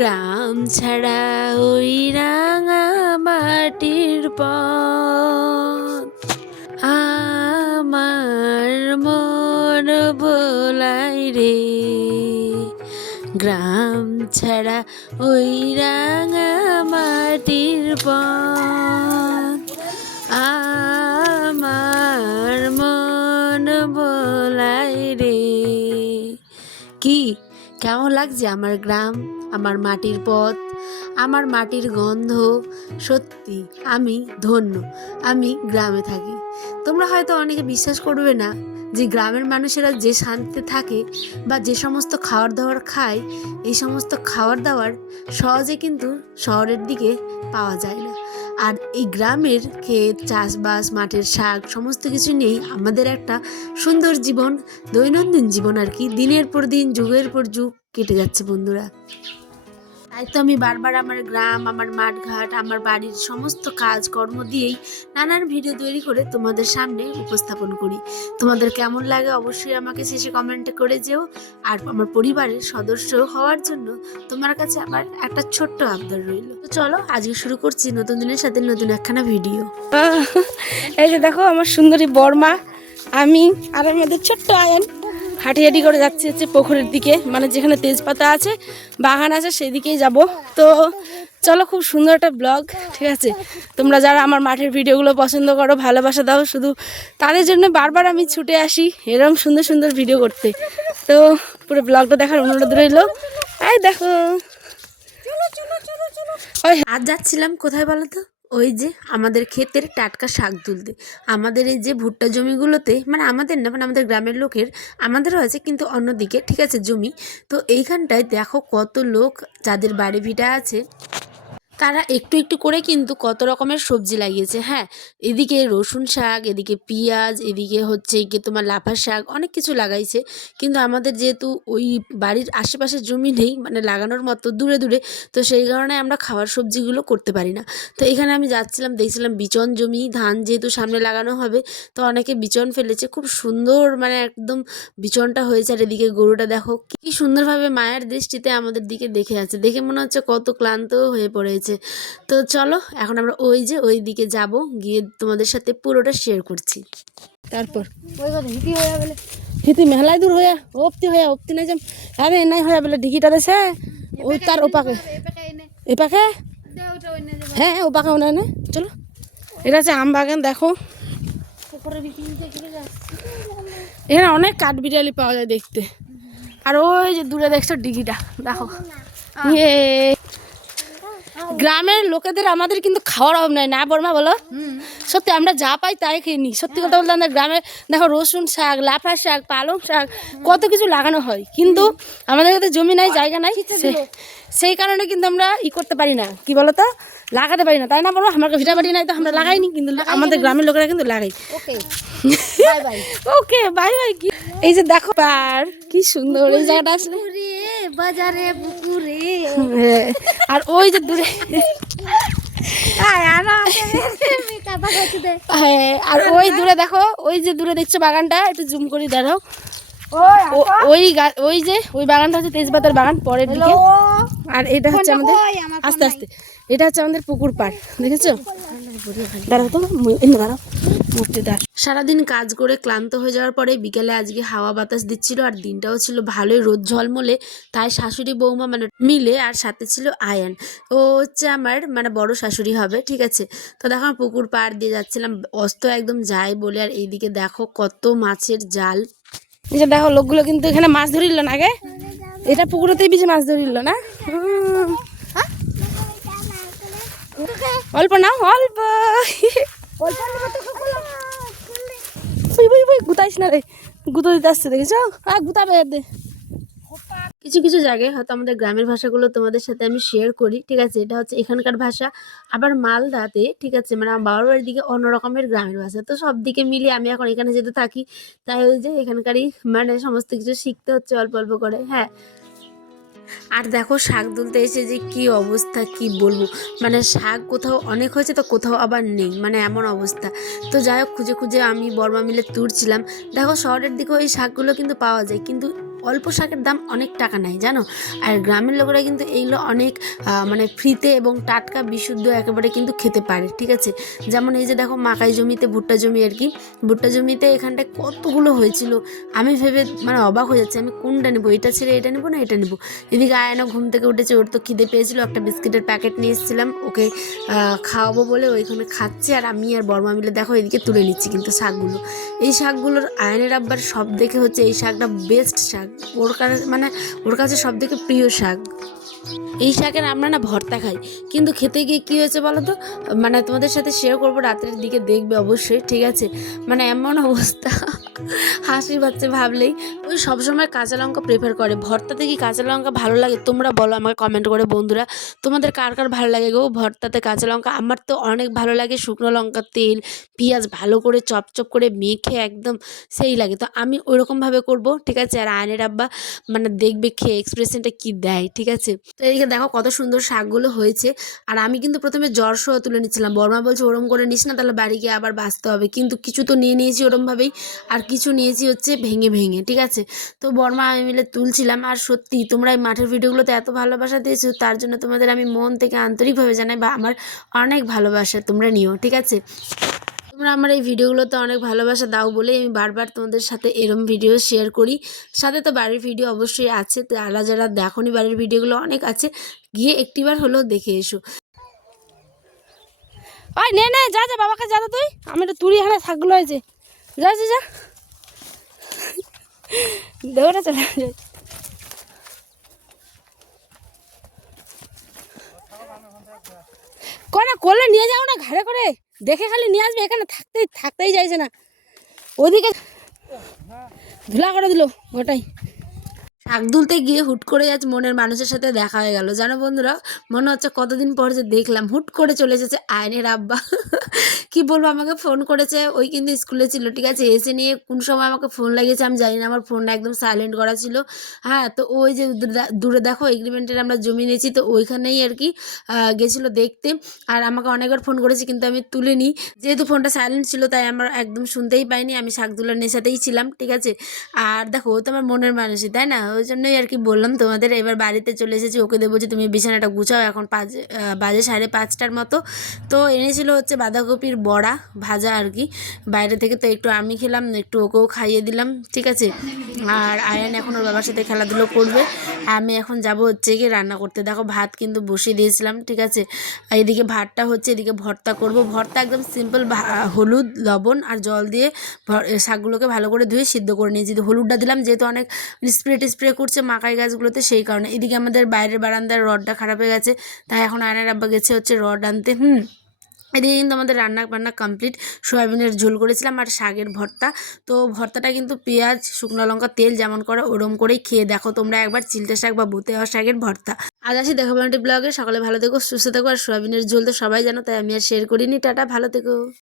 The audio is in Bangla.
গ্রাম ছাড়া ওই রাঙা মাটির পথ আমার মন ভোলাই রে। গ্রাম ছাড়া ওই রাঙা মাটির পথ আমার মন ভোলাই রে। কি কেমন লাগছে আমার গ্রাম, আমার মাটির পথ, আমার মাটির গন্ধ? সত্যি আমি ধন্য, আমি গ্রামে থাকি। তোমরা হয়তো অনেকে বিশ্বাস করবে না যে গ্রামের মানুষেরা যে শান্তিতে থাকে বা যে সমস্ত খাবার দাবার খায়, এই সমস্ত খাবার দাবার সহজে কিন্তু শহরের দিকে পাওয়া যায় না। আর এই গ্রামের ক্ষেত, চাষবাস, মাঠের শাক সমস্ত কিছু নিয়েই আমাদের একটা সুন্দর জীবন, দৈনন্দিন জীবন আর কি, দিনের পর দিন, যুগের পর যুগ কেটে যাচ্ছে বন্ধুরা। তাই তো আমি বারবার আমার গ্রাম, আমার মাঠঘাট, আমার বাড়ির সমস্ত কাজ কর্ম দিয়েই নানান ভিডিও তৈরি করে তোমাদের সামনে উপস্থাপন করি। তোমাদের কেমন লাগে অবশ্যই আমাকে শেষে কমেন্টে করে যেও। আর আমার পরিবারের সদস্য হওয়ার জন্য তোমার কাছে আমার একটা ছোট্ট আবদার রইল। তো চলো আজকে শুরু করছি নতুন দিনের সাথে নতুন একখানা ভিডিও। এই যে দেখো আমার সুন্দরী বর্মা, আমি আর আমাদের ছোট্ট আয়ন হাঁটি হাঁটি করে যাচ্ছি হচ্ছে পুকুরের দিকে, মানে যেখানে তেজপাতা আছে, বাগান আছে, সেদিকেই যাব। তো চলো, খুব সুন্দর একটা ব্লগ, ঠিক আছে? তোমরা যারা আমার মাঠের ভিডিওগুলো পছন্দ করো, ভালোবাসা দাও, শুধু তাদের জন্য বারবার আমি ছুটে আসি এরকম সুন্দর সুন্দর ভিডিও করতে। তো পুরো ব্লগটা দেখার অনুরোধ রইল। এই দেখো, আজ যাচ্ছিলাম কোথায় বলো তো? ওই যে আমাদের ক্ষেতের টাটকা শাক তুলতে। আমাদের এই যে ভুট্টা জমিগুলোতে, মানে আমাদের না, মানে আমাদের গ্রামের লোকের, আমাদেরও আছে কিন্তু অন্যদিকে, ঠিক আছে, জমি। তো এইখানটায় দেখো কত লোক যাদের বাড়ি ভিটা আছে, তারা একটু একটু করে কিন্তু কত রকমের সবজি লাগিয়েছে। হ্যাঁ, এদিকে রসুন শাক, এদিকে পেঁয়াজ, এদিকে হচ্ছে কি তোমার লাফা শাক, অনেক কিছু লাগাইছে। কিন্তু আমাদের যেহেতু ওই বাড়ির আশেপাশে জমি নেই, মানে লাগানোর মতো, দূরে দূরে, তো সেই কারণে আমরা খাওয়ার সবজিগুলো করতে পারি না। তো এখানে আমি যাচ্ছিলাম, দেখছিলাম বিচন জমি, ধান যেহেতু সামনে লাগানো হবে, তো অনেকে বিচন ফেলেছে, খুব সুন্দর, মানে একদম বিচনটা হয়েছে। আর এদিকে গরুটা দেখো কি সুন্দরভাবে মায়ের দৃষ্টিতে আমাদের দিকে দেখে আছে, দেখে মনে হচ্ছে কত ক্লান্ত হয়ে পড়েছে। তো চলো এখন আমরা ওই যে ওই দিকে যাব, গিয়ে তোমাদের সাথে পুরোটা শেয়ার করছি। তারপর হিতি মেহলাই দূর হইয়া অপ্তি নাই যাম, আরে নাই হইয়া বলে ঢিকিটা দেছে ওই তার ওপাকে এপাকে, হ্যাঁ ওপাকে ওনা নে। চলো, এটা হচ্ছে আম বাগান। দেখো এখানে অনেক কাঠ বিড়ালি পাওয়া যায় দেখতে। আর ওই যে দূরে দেখছো ডিগিটা, দেখো। ইয়ে, গ্রামের লোকেদের আমাদের কিন্তু খাওয়ার অভাব নাই, না বর্মা বলো? সত্যি আমরা যা পাই তাই খেয়ে নিই। সত্যি কথা বলতে আমাদের গ্রামে দেখো রসুন শাক, লাফা শাক, পালং শাক, কত কিছু লাগানো হয়, কিন্তু আমাদের কাছে জমি নাই, জায়গা নাই, সেই কারণে কিন্তু আমরা করতে পারি না, কি বলতো, লাগাতে পারি না, তাই না বলো? আমার ভিটা বাড়ি নাই তো আমরা লাগাইনি, কিন্তু আমাদের গ্রামের লোকেরা কিন্তু লাগাই। Okay bye bye. কি এই যে দেখো পার, কি সুন্দর এই জায়গাটা আসলে বাজারে পুকুরে, আর ওই যে দূরে, আর ওই দূরে দেখো, ওই যে দূরে দেখছো বাগানটা, একটু জুম করে দাঁড়াও। ওই যে ওই বাগানটা হচ্ছে তেজপাতার বাগান, পরের দিকে। আর এটা হচ্ছে আমাদের, আস্তে আস্তে, এটা হচ্ছে আমাদের পুকুর পাড়, দেখেছো? দাঁড়াও তো, দাঁড়াও, মূর্তি দাঁড়। সারাদিন কাজ করে ক্লান্ত হয়ে যাওয়ার পরে বিকেলে আজকে হাওয়া বাতাস দিচ্ছিল, আর দিনটাও ছিল ভালোই রোদ ঝলমলে। তাই শাশুড়ি বৌমা মানে মিলে, আর সাথে ছিল আয়ান, ও হচ্ছে আমার মানে বড় শাশুড়ি হবে, ঠিক আছে। তো দেখো পুকুর পাড় দিয়ে যাচ্ছিলাম, অস্ত একদম যায় বলে। আর এইদিকে দেখো কত মাছের জাল। এই যে দেখো লোকগুলো কিন্তু এখানে মাছ ধরিল না, আগে এটা পুকুরেতেই বেশি মাছ ধরিল না। অল্প না, অল্প গুতাইস না রে, গুতো দিতে আসছে, দেখেছো? গুতাবে দে। কিছু কিছু জায়গায় হয়তো আমাদের গ্রামের ভাষাগুলো তোমাদের সাথে আমি শেয়ার করি, ঠিক আছে, এটা হচ্ছে এখানকার ভাষা। আবার মালদাতে, ঠিক আছে, মানে আমার বাবার বাড়ির দিকে অন্য রকমের গ্রামের ভাষা। তো সব দিকে মিলিয়ে আমি এখন এখানে যেতে থাকি, তাই ওই যে এখানকারই মানে সমস্ত কিছু শিখতে হচ্ছে অল্প অল্প করে। হ্যাঁ, আর দেখো শাক তুলতে এসে যে কি অবস্থা, কি বলবো, মানে শাক কোথাও অনেক হয়েছে তো কোথাও আবার নেই, মানে এমন অবস্থা। তো যাই হোক খুঁজে খুঁজে আমি বর্মা মিলে তুলছিলাম। দেখো শহরের দিকে ওই শাকগুলো কিন্তু পাওয়া যায়, কিন্তু অল্প শাকের দাম অনেক টাকা নেয় জানো। আর গ্রামের লোকেরা কিন্তু এইগুলো অনেক মানে ফ্রিতে এবং টাটকা বিশুদ্ধ একেবারে কিন্তু খেতে পারে, ঠিক আছে। যেমন এই যে দেখো মাকাই জমিতে ভুট্টা জমি আর কি, ভুট্টা জমিতে এখানটায় কতগুলো হয়েছিল। আমি ভেবে মানে অবাক হয়ে যাচ্ছে আমি কোনটা নেবো, এটা ছেড়ে এটা নেবো না এটা নেবো। এদিকে আয়না ঘুম থেকে উঠেছে, ওর তো খিদে পেয়েছিল, একটা বিস্কিটের প্যাকেট নিয়ে এসেছিলাম ওকে খাওয়াবো বলে, ওইখানে খাচ্ছে আর আমি আর বর্মা মিলে দেখো এদিকে তুলে নিচ্ছি কিন্তু শাকগুলো। এই শাকগুলোর আয়নের আব্বার সব দেখে হচ্ছে এই শাকটা বেস্ট শাক, ওর কাছে মানে ওর কাছে সব থেকে প্রিয় শাক। এই শাকের আমরা না ভর্তা খাই, কিন্তু খেতে গিয়ে কী হয়েছে বলো তো, মানে তোমাদের সাথে শেয়ার করবো, রাত্রের দিকে দেখবে অবশ্যই, ঠিক আছে। মানে এমন অবস্থা হাসি পাচ্ছে ভাবলেই। ওই সবসময় কাঁচা লঙ্কা প্রেফার করে, ভর্তাতে কি কাঁচা লঙ্কা ভালো লাগে তোমরা বলো আমাকে কমেন্ট করে বন্ধুরা, তোমাদের কার কার ভালো লাগে গো ভর্তাতে কাঁচা লঙ্কা? আমার তো অনেক ভালো লাগে, শুকনো লঙ্কা তেল পেঁয়াজ ভালো করে চপচপ করে মেখে একদম সেই লাগে, তো আমি ওইরকমভাবে করবো, ঠিক আছে। আর আয়নের আব্বা মানে দেখবে খেয়ে এক্সপ্রেশনটা কি দেয়, ঠিক আছে। তো এইদিকে দেখো কত সুন্দর শাকগুলো হয়েছে। আর আমি কিন্তু প্রথমে জ্বর সহ তুলে নিচ্ছিলাম, বর্মা বলছে ওরম করে নিস না, তাহলে বাড়ি গিয়ে আবার বাঁচতে হবে, কিন্তু কিছু তো নিয়ে নিয়েছি ওরমভাবেই, আর কিছু নিয়েছি হচ্ছে ভেঙে ভেঙে, ঠিক আছে। তো বর্মা আমি মিলে তুলছিলাম। আর সত্যি তোমরা এই মাঠের ভিডিওগুলোতে এত ভালোবাসা দিয়েছো, তার জন্য তোমাদের আমি মন থেকে আন্তরিকভাবে জানাই, বা আমার অনেক ভালোবাসা তোমরা নিও, ঠিক আছে। তোমরা আমার এই ভিডিওগুলোতে অনেক ভালোবাসা দাও বলে আমি বারবার তোমাদের সাথে এরম ভিডিও শেয়ার করি। সাথে তো বাড়ির ভিডিও অবশ্যই আছে, তো যারা যারা দেখোনি বাড়ির ভিডিওগুলো অনেক আছে, গিয়ে একটিবার হলেও দেখে এসো। ওই নে নে যা যা বাবাকে যা তো তুই, আমি তো তুড়ি এখানে শাকগুলো হয়েছে, যা যা যা দৌড়ে চলে যা। করে করলে নিয়ে যাও না ঘাড়ে করে, দেখে খালি নিয়ে আসবে, এখানে থাকতেই চাইছে না, ওদিকে ধুলা করে দিল গোটাই। শাক তুলতে গিয়ে হুট করে আজ মনের মানুষের সাথে দেখা হয়ে গেল জানো বন্ধুরা, মনে হচ্ছে কতদিন পর যে দেখলাম, হুট করে চলে এসেছে আয়নের আব্বা কি বলবো, আমাকে ফোন করেছে, ওই কিন্তু স্কুলে ছিল, ঠিক আছে, এসে নিয়ে কোন সময় আমাকে ফোন লাগিয়েছে আমি জানি না, আমার ফোনটা একদম সাইলেন্ট করা ছিল। হ্যাঁ, তো ওই যে দূরে দেখো এগ্রিমেন্টের আমরা জমি নিয়েছি, তো ওইখানেই আর কি গেছিলো দেখতে। আর আমাকে অনেকবার ফোন করেছে কিন্তু আমি তুলিনি, যেহেতু ফোনটা সাইলেন্ট ছিল তাই আমার একদম শুনতেই পাইনি, আমি শাক তুলার নেশাতেই ছিলাম, ঠিক আছে। আর দেখো ও তো আমার মনের মানুষই তাই না, ওই জন্যই আর কি বললাম তোমাদের। এবার বাড়িতে চলে এসেছি, ওকে দেবো যে তুমি বিছানাটা গুছাও, এখন বাজে 5:30 মতো। তো এনেছিল হচ্ছে বাঁধাকপির বড়া ভাজা আর কি বাইরে থেকে, তো একটু আমি খেলাম, একটু ওকেও খাইয়ে দিলাম, ঠিক আছে। আর আয়ান এখন ওর বাবার সাথে খেলাধুলো করবে, আমি এখন যাব হচ্ছে গিয়ে রান্না করতে। দেখো ভাত কিন্তু বসিয়ে দিয়েছিলাম, ঠিক আছে। এদিকে ভাতটা হচ্ছে, এদিকে ভর্তা করব, ভর্তা একদম সিম্পল, হলুদ লবণ আর জল দিয়ে শাকগুলোকে ভালো করে ধুয়ে সিদ্ধ করে নিয়েছি। হলুদটা দিলাম যেহেতু অনেক স্প্রে করছে মাকাই গাছগুলোতে, সেই কারণে। এদিকে আমাদের বাইরের বারান্দার রডটা খারাপ হয়ে গেছে, তাই এখন আয়নার আব্বা গেছে হচ্ছে রড আনতে। এদিকে কিন্তু আমাদের রান্না বান্না কমপ্লিট, সয়াবিনের ঝোল করেছিলাম আর শাকের ভর্তা। তো ভর্তাটা কিন্তু পেঁয়াজ শুকনো লঙ্কা তেল যেমন করে ওরম করেই খেয়ে দেখো তোমরা একবার, চিলটে শাক বা বুতে হওয়া শাকের ভর্তা। আজ আসি দেখো ব্লগে, সকালে ভালো থেকো সুস্থ থেকো, আর সয়াবিনের ঝোল তো সবাই জানো তাই আমি আর শেয়ার করিনি। টাটা, ভালো থেকো।